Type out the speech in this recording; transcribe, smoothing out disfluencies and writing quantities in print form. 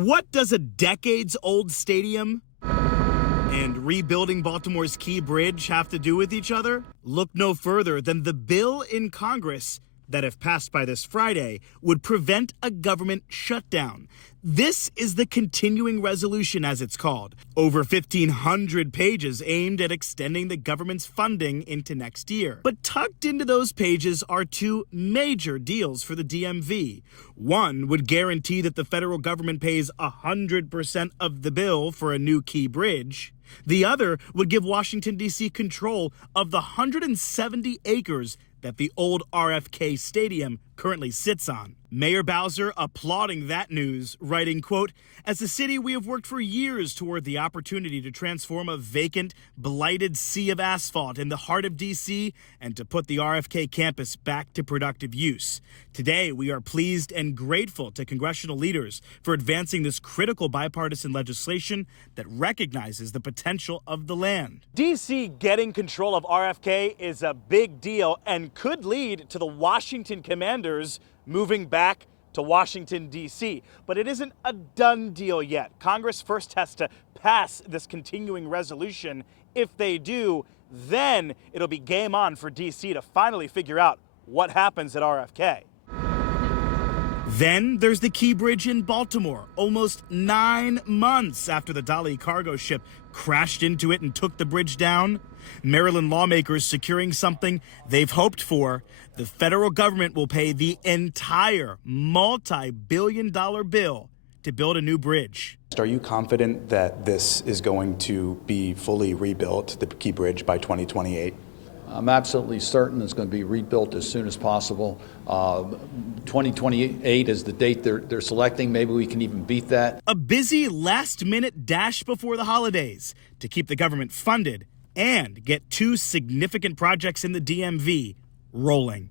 What does a decades-old stadium and rebuilding Baltimore's key bridge have to do with each other? Look no further than the bill in Congress that, if passed by this Friday, would prevent a government shutdown. This is the continuing resolution, as it's called, over 1,500 pages aimed at extending the government's funding into next year. But tucked into those pages are two major deals for the DMV. One would guarantee that the federal government pays 100% of the bill for a new key bridge. The other would give Washington, D.C. control of the 170 acres that the old RFK Stadium currently sits on. Mayor Bowser applauding that news, writing, quote, "As a city, we have worked for years toward the opportunity to transform a vacant, blighted sea of asphalt in the heart of D.C. and to put the RFK campus back to productive use. Today, we are pleased and grateful to congressional leaders for advancing this critical bipartisan legislation that recognizes the potential of the land." D.C. getting control of RFK is a big deal and could lead to the Washington Commanders moving back to Washington, D.C. But it isn't a done deal yet. Congress first has to pass this continuing resolution. If they do, then it'll be game on for D.C. to finally figure out what happens at RFK. Then there's the Key Bridge in Baltimore, almost 9 months after the Dolly cargo ship crashed into it and took the bridge down. Maryland lawmakers securing something they've hoped for. The federal government will pay the entire multi-billion-dollar bill to build a new bridge. Are you confident that this is going to be fully rebuilt, the Key Bridge, by 2028? I'm absolutely certain it's going to be rebuilt as soon as possible. 2028 is the date they're selecting. Maybe we can even beat that. A busy last-minute dash before the holidays to keep the government funded and get two significant projects in the DMV rolling.